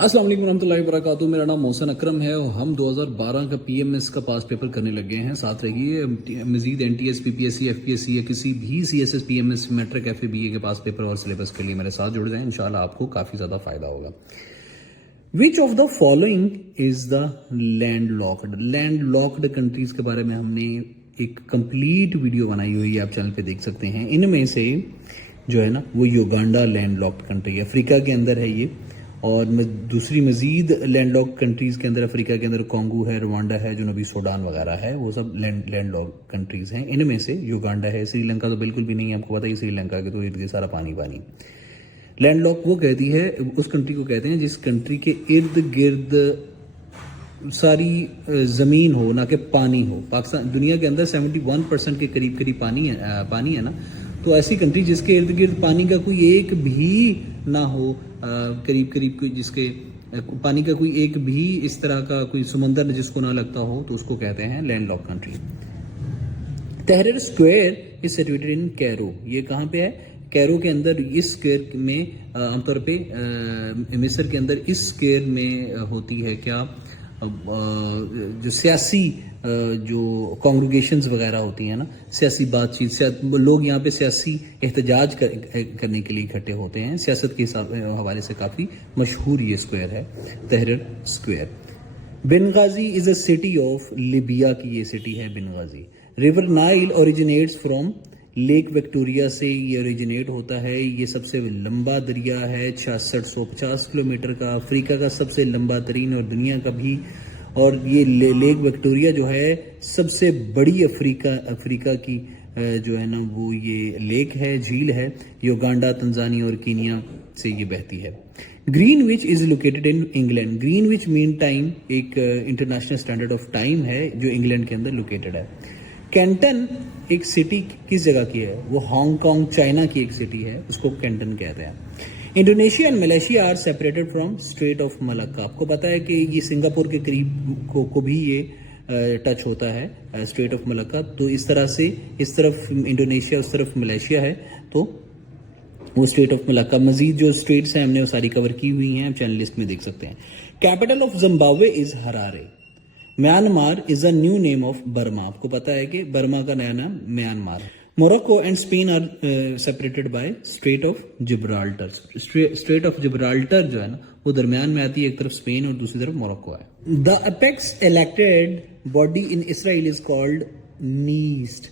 अस्सलाम वालेकुम रहमतुल्लाहि वबरकातुहू। मेरा नाम मोहसिन अकरम है और हम 2012 का पीएमएस का पास पेपर करने लगे हैं। साथ रहिए, मजीद एनटीएस पीपीएससी एफपीएससी या किसी भी सीएसएस पीएमएस मैट्रिक एफएबीए के पास पेपर और सिलेबस के लिए मेरे साथ जुड़ जाएं। इंशाल्लाह आपको काफ़ी ज़्यादा फ़ायदा होगा। विच of the following is the land locked countries के बारे में हमने एक कंप्लीट वीडियो बनाई हुई है, आप चैनल पे देख सकते हैं। इनमें से जो है ना वो युगांडा लैंड लॉक्ड कंट्री है, अफ्रीका के अंदर है ये। और दूसरी मजीद लैंड लॉक कंट्रीज़ के अंदर अफ्रीका के अंदर कॉन्गो है, रवांडा है, जनूबी सूडान वगैरह है, वो सब लैंड लॉक कंट्रीज़ हैं। इनमें से युगांडा है। श्रीलंका तो बिल्कुल भी नहीं है, आपको पता ही श्रीलंका के तो इर्द गिर्द सारा पानी पानी। लैंड लॉक वो कहती है, उस कंट्री को कहते हैं जिस कंट्री के इर्द गिर्द सारी ज़मीन हो, ना कि पानी हो। पाकिस्तान दुनिया के अंदर 71% के करीब करीब पानी है ना, तो ऐसी कंट्री जिसके इर्द गिर्द पानी का कोई एक भी ना हो, करीब करीब कोई जिसके पानी का कोई एक भी इस तरह का कोई समंदर जिसको ना लगता हो, तो उसको कहते हैं land lock country. Tahrir square is situated in Cairo. ये कहाँ पे है? कैरो के अंदर। इस स्क्वायर में आमतौर पे मिस्र के अंदर इस स्क्वायर में होती है क्या, जो सियासी जो कांग्रेगेशंस वगैरह होती हैं ना, सियासी बातचीत, लोग यहाँ पे सियासी एहतजाज करने के लिए इकट्ठे होते हैं। सियासत के हवाले से काफ़ी मशहूर ये स्क्वायर है, तहरीर square. Benghazi is a city of Libya की ये सिटी है Benghazi. River Nile originates from lake Victoria से ये ओरिजिनेट होता है। ये सबसे लंबा दरिया है, 6650 किलोमीटर का, अफ्रीका का सबसे लंबा तरीन और दुनिया का भी। और ये लेक विक्टोरिया जो है सबसे बड़ी अफ्रीका की जो है ना वो ये लेक है, झील है। युगांडा, तंजानिया और कीनिया से ये बहती है। Greenwich is located in England. Greenwich mean time एक इंटरनेशनल स्टैंडर्ड ऑफ टाइम है जो इंग्लैंड के अंदर लोकेटेड है। कैंटन एक सिटी किस जगह की है? वो हांगकांग चाइना की एक सिटी है, उसको कैंटन कहते हैं। Indonesia and Malaysia are separated from strait of Malacca. आपको पता है कि ये सिंगापुर के करीब को भी ये टच होता है, स्ट्रेट ऑफ मलक्का। तो इस तरह से इस तरफ इंडोनेशिया, उस तरफ मलेशिया है, तो वो स्ट्रेट ऑफ मलक्का। मजीद जो स्टेट्स हैं हमने वो सारी कवर की हुई हैं, आप चैनल लिस्ट में देख सकते हैं। Capital of Zimbabwe is Harare. Myanmar is a new name of Burma. आपको पता है कि बर्मा का नया नाम Myanmar. Morocco and Spain are separated by strait of Gibraltar. Strait of Gibraltar जो है ना वो दरमियान में आती है, एक तरफ स्पेन और दूसरी तरफ मोरक्को है। The apex elected body in Israel is called Knesset.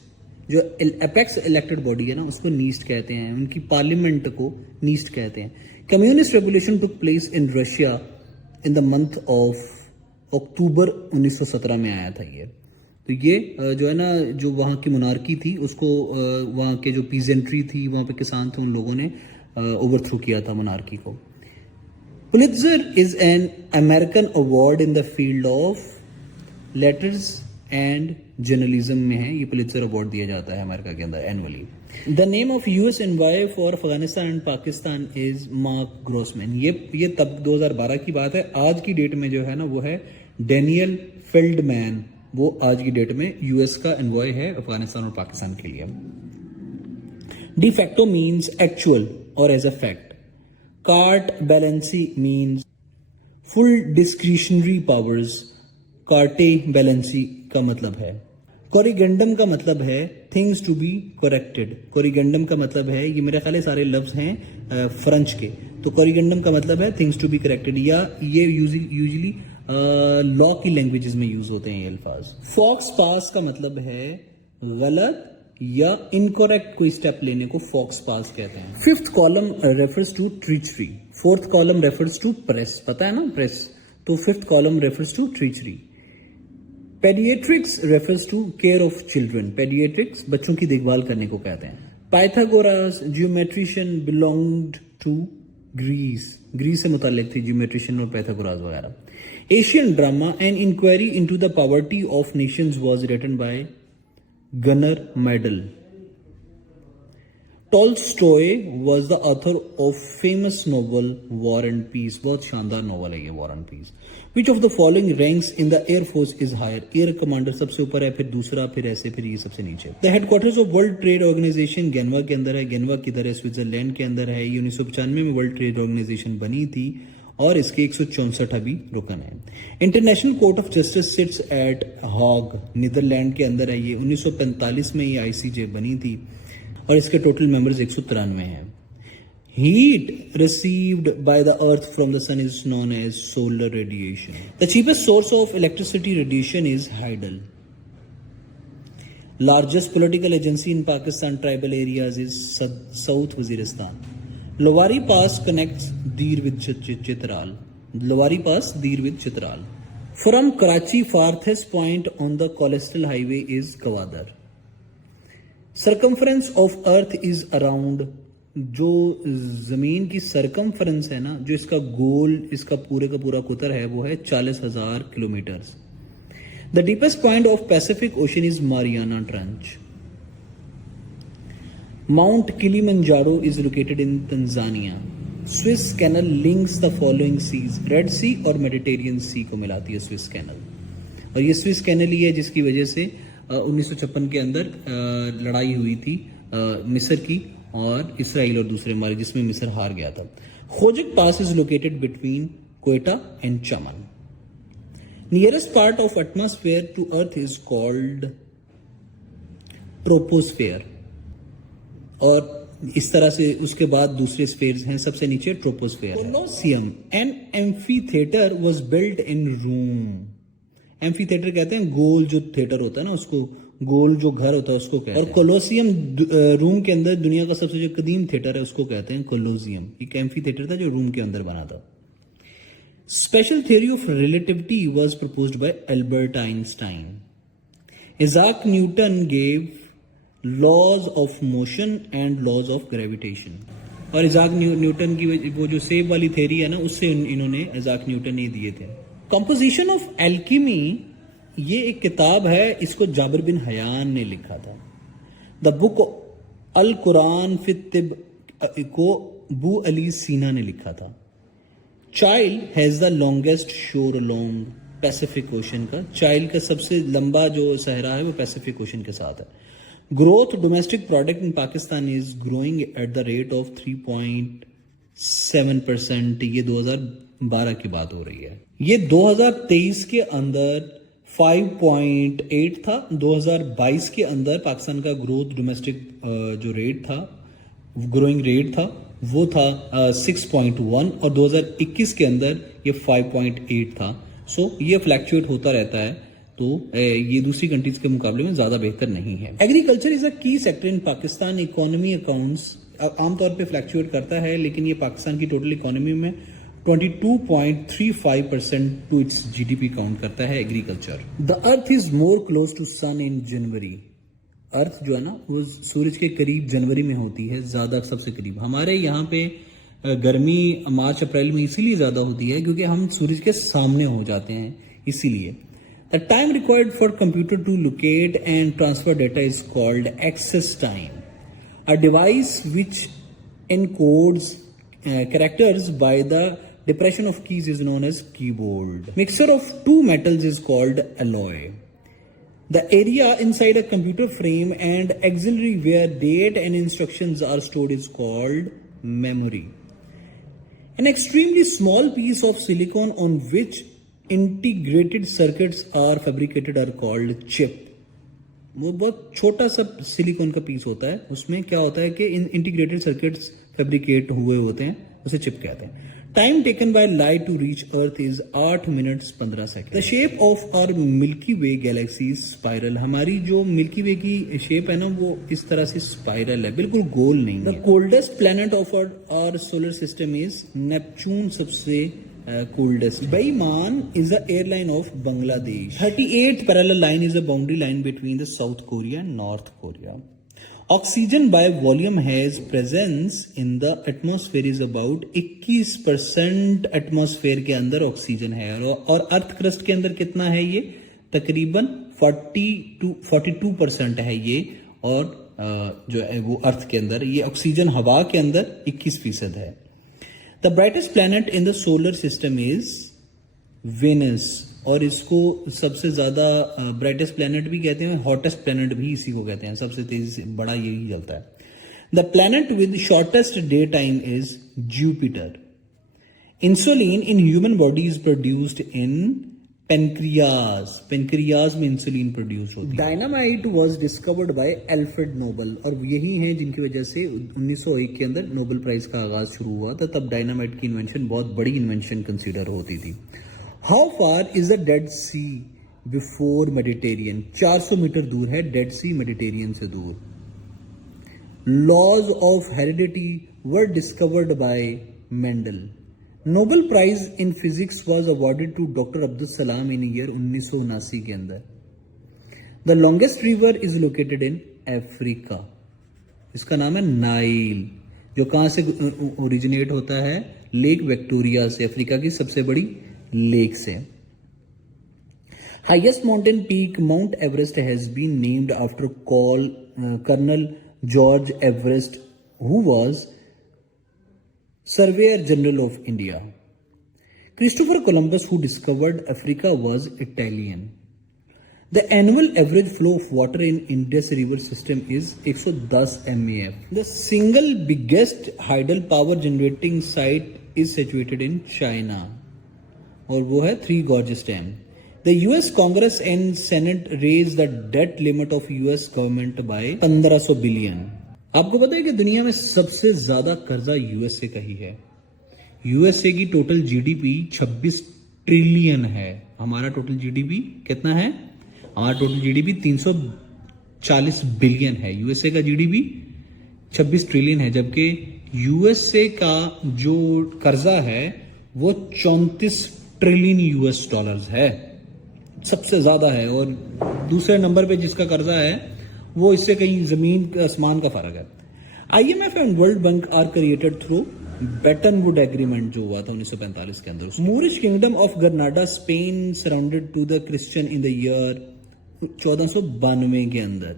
जो अपेक्स इलेक्टेड बॉडी है ना उसको नीस्ट कहते हैं, उनकी पार्लियामेंट को नीस्ट कहते हैं। Communist revolution took place in Russia in the month of October 1917 में आया था ये। तो ये जो है ना जो वहाँ की मोनार्की थी उसको वहाँ के जो पीजेंट्री थी, वहाँ पे किसान थे, उन लोगों ने ओवरथ्रो किया था मोनार्की को। Pulitzer is an American award in the field of letters and journalism में है। ये पुलित्जर अवार्ड दिया जाता है अमेरिका के अंदर annually. The name of US envoy for Afghanistan and Pakistan is Marc Grossman. ये तब 2012 की बात है। आज की डेट में जो है ना वो है डेनियल फेल्डमैन। वो आज की डेट में यूएस का एनवॉय है अफगानिस्तान और पाकिस्तान के लिए। डी फैक्टो मीन्स एक्चुअल और as a fact. Carte blanche means full discretionary powers. Carte blanche का मतलब है। कोरिगेंडम का मतलब है things to be corrected. Corrigendum का मतलब है, ये मेरे ख्याल सारे लफ्ज हैं फ्रेंच के, तो कोरिगेंडम का मतलब है थिंग्स टू बी करेक्टेड, या ये यूजुअली लॉ की लैंग्वेजेस में यूज होते हैं ये अल्फाज। फॉक्स पास का मतलब है गलत या इनकरेक्ट कोई स्टेप लेने को फॉक्स पास कहते हैं। Fifth column refers to treachery. Fourth column refers to press. पता है ना प्रेस, तो fifth column refers to treachery. Paediatrics refers to care of children. Paediatrics बच्चों की देखभाल करने को कहते हैं। Pythagoras geometrician belonged to Greece. Greece से मुताल्लिक थी जियोमेट्रिशियन और पाइथागोरस वगैरह। Asian drama an inquiry into the poverty of nations was written by Gunnar Myrdal. Tolstoy was the author of famous novel war and peace. बहुत शानदार novel है ये war and peace. Which of the following ranks in the air force is higher. Air commander सबसे ऊपर है, फिर दूसरा, फिर ऐसे, फिर ये सबसे नीचे। The headquarters of world trade organisation Geneva के अंदर है। गेनवा किधर है? स्विट्जरलैंड के अंदर है। ये 1995 में वर्ल्ड ट्रेड ऑर्गेनाइजेशन बनी थी और इसके 164 अभी रुकन है। International court of justice sits at Hague, Netherlands के अंदर है ये। 1945 में ये ICJ बनी थी और इसके टोटल मेंबर्स 193 हैं। Heat received by the earth from the sun is known as solar radiation. The cheapest source of electricity radiation is hydel. Largest political agency in Pakistan tribal areas is South Waziristan. Lowari Pass connects Dir with Chitral. Lowari Pass, Dir with Chitral. From Karachi, farthest point on the coastal highway is Gwadar. Circumference of earth is around, जो जमीन की circumference है ना, जो इसका गोल, इसका पूरे का पूरा कुतर है, वो है 40,000 kilometre. The deepest point of Pacific Ocean is Mariana trench. Mount Kilimanjaro is located in Tanzania. Swiss canal links the following seas, red sea और मेडिटेरियन सी को मिलाती है स्विस कैनल, और ये स्विस कैनल ही है जिसकी वजह से 1956 के अंदर लड़ाई हुई थी मिस्र की और इसराइल और दूसरे मारे, जिसमें मिस्र हार गया था। Khojak pass is located between Quetta and Chaman. Nearest part of atmosphere to earth is called troposphere, और इस तरह से उसके बाद दूसरे स्फेयर्स हैं, सबसे नीचे troposphere. Colosseum an amphitheatre was built in Rome. Amphitheatre कहते हैं गोल जो थिएटर होता है ना, उसको गोल जो घर होता है उसको कहते हैं। और कोलोसियम रूम के अंदर दुनिया का सबसे जो कदीम थिएटर है उसको कहते हैं कोलोसियम। एक एम्फी थिएटर था जो रूम के अंदर बना था। Special theory of relativity was proposed by Albert Einstein. Isaac Newton gave laws of motion and laws of gravitation. और इजाक न्यूटन की वो जो सेब वाली थ्योरी है ना, उससे इन्होंने इजाक न्यूटन ने दिए थे। कंपोजिशन ऑफ एल्कीमी, ये एक किताब है, इसको जाबिर बिन हयान ने लिखा था। The book Al Quran fit Tibb को बू अली सीना ने लिखा था। Chile has the longest shore along Pacific Ocean का, चाइल्ड का सबसे लंबा जो सहरा है वो पैसिफिक ओशन के साथ है। Growth domestic product in Pakistan is growing at the rate of 3.7%। ये 2012 की बात हो रही है। ये 2023 के अंदर 5.8 था। 2022 के अंदर पाकिस्तान का ग्रोथ डोमेस्टिक जो रेट था, ग्रोइंग रेट था, वो था 6.1, और 2021 के अंदर ये 5.8 था। सो ये फ्लैक्चुएट होता रहता है, तो ये दूसरी कंट्रीज के मुकाबले में ज्यादा बेहतर नहीं है। एग्रीकल्चर इज अ की sector in Pakistan economy accounts. आमतौर पे फ्लैक्चुएट करता है, लेकिन ये पाकिस्तान की टोटल इकोनॉमी में 22.35% टू इट्स GDP काउंट करता है agriculture. The earth is more close to sun in January. Earth जो है ना वो सूरज के करीब जनवरी में होती है, ज्यादा सबसे करीब। हमारे यहाँ पे गर्मी मार्च अप्रैल में इसीलिए ज्यादा होती है क्योंकि हम सूरज के सामने हो जाते हैं, इसीलिए। The time required for computer to locate and transfer data is called access time. A device which encodes characters by the depression of keys is known as keyboard. Mixture of two metals is called alloy. The area inside a computer frame and auxiliary where date and instructions are stored is called memory. An extremely small piece of silicon on which integrated circuits are fabricated are called chip. वो बहुत छोटा सा silicon का piece होता है, उसमें क्या होता है कि इंटीग्रेटेड सर्किट्स फैब्रिकेट हुए होते हैं, उसे चिप कहते हैं. Time taken by light to reach earth is 8 minutes 15 second. The shape of our milky way galaxy spiral. हमारी जो मिल्की वे की शेप है ना वो इस तरह से स्पाइरल है, बिल्कुल गोल नहीं. The coldest planet of our solar system is Neptune. सबसे coldest. Bayman is the airline of Bangladesh. 38th parallel line is a boundary line between the South Korea and North Korea. Oxygen by volume has presence in the atmosphere is about 21% atmosphere के अंदर oxygen है, और earth crust के अंदर कितना है ये? तकरीबन 42% है ये, और जो है वो अर्थ के अंदर ये ऑक्सीजन हवा के अंदर 21% है. The brightest planet in the solar system is Venus, और इसको सबसे ज्यादा ब्राइटेस्ट प्लैनेट भी कहते हैं, हॉटेस्ट प्लैनेट भी इसी को कहते हैं, सबसे तेजी से बड़ा यही जलता है. The planet with shortest day time is Jupiter. Insulin in human body is produced in pancreas, pancreas में इंसुलिन प्रोड्यूस होती है। Dynamite was discovered by Alfred Nobel, और यही है जिनकी वजह से 1901 के अंदर नोबेल प्राइज का आगाज शुरू हुआ था। तब डायनामाइट की इन्वेंशन बहुत बड़ी इन्वेंशन कंसीडर होती थी। How far is the dead sea before Mediterranean? 400 metre दूर है डेड सी मेडिटेरियन से दूर। Laws of heredity were discovered by Mendel. Nobel prize in physics was awarded to doctor Abdul Salam in year 1979 के अंदर। The longest river is located in Africa, इसका नाम है Nile, जो कहां से ओरिजिनेट होता है? लेक विक्टोरिया से, अफ्रीका की सबसे बड़ी लेक से। Highest mountain peak mount Everest has been named after colonel George Everest, who was Surveyor General of India. Christopher Columbus, who discovered Africa, was Italian. The annual average flow of water in Indus River system is 110 MAF. The single biggest hydel power generating site is situated in China, और वो है Three Gorges Dam. The US Congress and Senate raised the debt limit of US government by 1500 billion. आपको पता है कि दुनिया में सबसे ज्यादा कर्जा यूएसए का ही है। यूएसए की टोटल जीडीपी 26 ट्रिलियन है। हमारा टोटल जीडीपी कितना है? हमारा टोटल जीडीपी 340 बिलियन है। यूएसए का जीडीपी 26 ट्रिलियन है, जबकि यूएसए का जो कर्जा है वो 34 ट्रिलियन यूएस डॉलर्स है, सबसे ज्यादा है। और दूसरे नंबर पे जिसका कर्जा है वो इससे कहीं जमीन आसमान का फर्क है। IMF and World Bank are created through Bretton Woods agreement, जो हुआ था 1945 के अंदर। Moorish kingdom of Granada Spain surrounded to the Christian in the year 1492 के अंदर।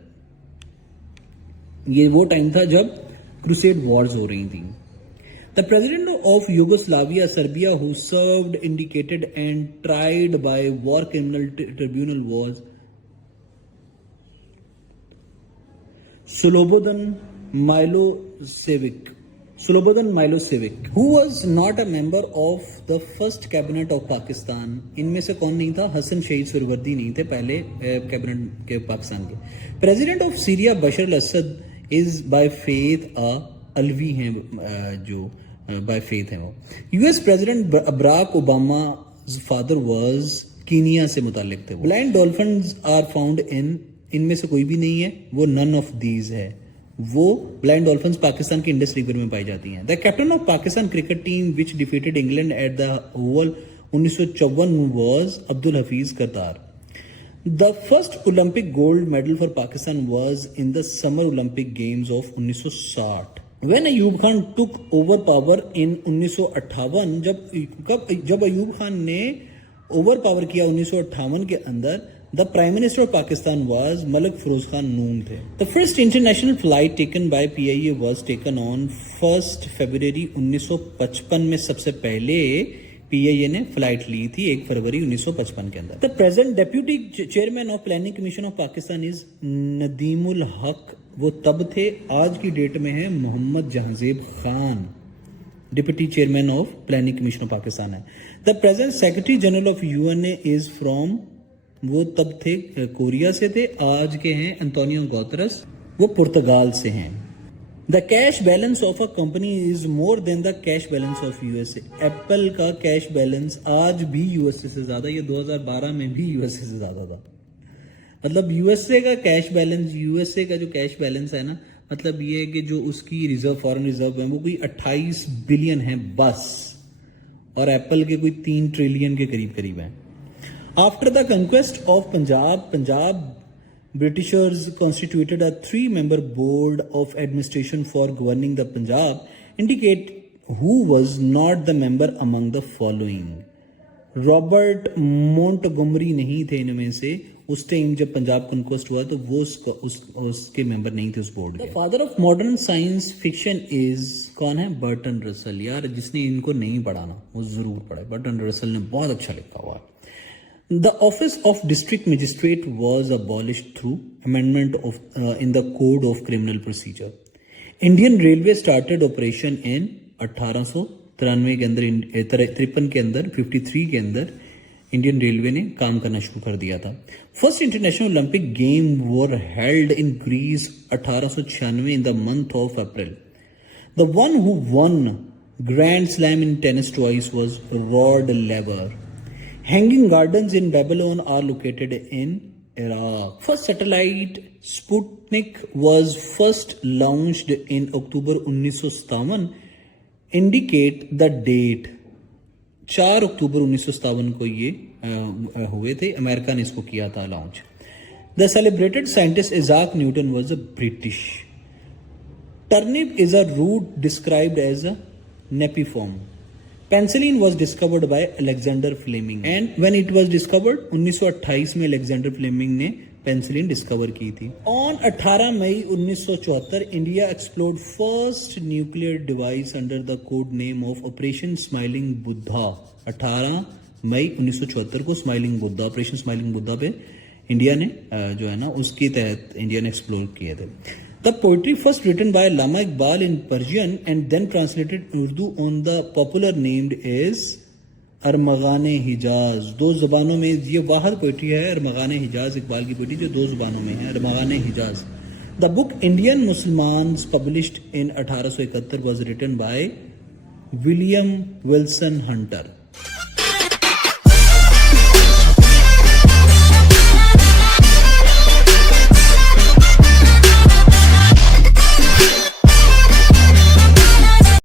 ये वो टाइम था जब क्रूसेड वॉर्स हो रही थी। The president of Yugoslavia Serbia who served indicated and tried bye war criminal tribunal was Slobodan Milosevic, who was not a member of the first cabinet of Pakistan. इनमें से कौन नहीं था? हसन शहीद सुरवर्दी नहीं थे पहले कैबिनेट के पाकिस्तान के। President of Syria Bashar al Assad is by faith Alawi हैं, जो बाय फेथ हैं वो। US president Barack Obama father was Kenya से मुतालिक थे। Blind dolphins are found in, इनमें से कोई भी नहीं है, वो नन ऑफ दीज है। वो ब्लाइंड डॉल्फिन्स पाकिस्तान के इंडस रिवर में पाई जाती हैं। The captain of Pakistan cricket team which defeated England at the Oval 1954 was Abdul Hafeez Kartar. The first Olympic gold medal for Pakistan was in the summer Olympic games of 1960। When Ayub Khan took over power in 1958, जब अयूब खान ने over power किया 1958 के अंदर, the prime minister of Pakistan was Malik Firoz Khan Noon थे। The first international flight taken by PIA was taken on 1 February 1955 में। सबसे पहले PIA ने फ्लाइट ली थी 1 फरवरी 1955 के अंदर। The present deputy chairman of planning commission of Pakistan is Nadeemul Haq, वो तब थे, आज की डेट में है Mohammad Jahanzeb Khan, deputy chairman of planning commission of Pakistan है। The present secretary general of UNA is from, वो तब थे कोरिया से थे, आज के हैं एंटोनियो गुतेरेस, वो पुर्तगाल से हैं। The cash balance of a company is more than the cash balance of USA. Apple का कैश बैलेंस आज भी यूएसए से ज्यादा, ये 2012 में भी यूएसए से ज्यादा था। मतलब यूएसए का कैश बैलेंस, यूएसए का जो कैश बैलेंस है ना, मतलब ये है कि जो उसकी रिजर्व, फॉरेन रिजर्व है, वो कोई 28 बिलियन है बस, और एप्पल के कोई 3 ट्रिलियन के करीब है। After the conquest of Punjab, Britishers constituted a 3-member board of administration for governing the Punjab. Indicate who was not the member among the following. Robert Montgomery नहीं थे इनमें से। उस टाइम जब पंजाब कन्क्वेस्ट हुआ तो वो उसके मेंबर नहीं थे उस बोर्ड के। Father of modern science fiction is, कौन है? Burton Russell. यार जिसने इनको नहीं पढ़ाना वो जरूर पढ़े, बर्टन रसल ने बहुत अच्छा लिखा हुआ है। The office of district magistrate was abolished through amendment in the Code of Criminal Procedure. Indian Railway started operation in 1893. 93 के अंदर 53 के अंदर 53 के अंदर इंडियन रेलवे ने काम करना शुरू कर दिया था। First international olympic game were held in Greece 1896 in the month of April. The one who won grand slam in tennis twice was Rod Laver. Hanging gardens in Babylon are located in Iraq. First satellite Sputnik was first launched in October 1957. Indicate the date. 4 अक्टूबर 1957 को ये हुए थे। America ने इसको किया था launch. The celebrated scientist Isaac Newton was a British. Turnip is a root described as a nepiform. Penicillin was discovered by Alexander Fleming and when it was discovered 1928 में Alexander Fleming ने penicillin discover की थी। On 18 May 1974 India explored first nuclear device under the code name of operation smiling Buddha. 18 मई 1974 को smiling Buddha, operation smiling Buddha पे India ने जो है ना उसके तहत इंडिया ने एक्सप्लोर किए थे। The poetry first written by Allama Iqbal in Persian and then translated Urdu on the popular named is अरमगाने हिजाज। 2 ज़बानों में ये वाहद पोइट्री है अरमगाने हिजाज, इकबाल की पोइट्री जो 2 ज़बानों में है, अरमगाने हिजाज। The book Indian Musalmans published in 1871 was written by William Wilson Hunter.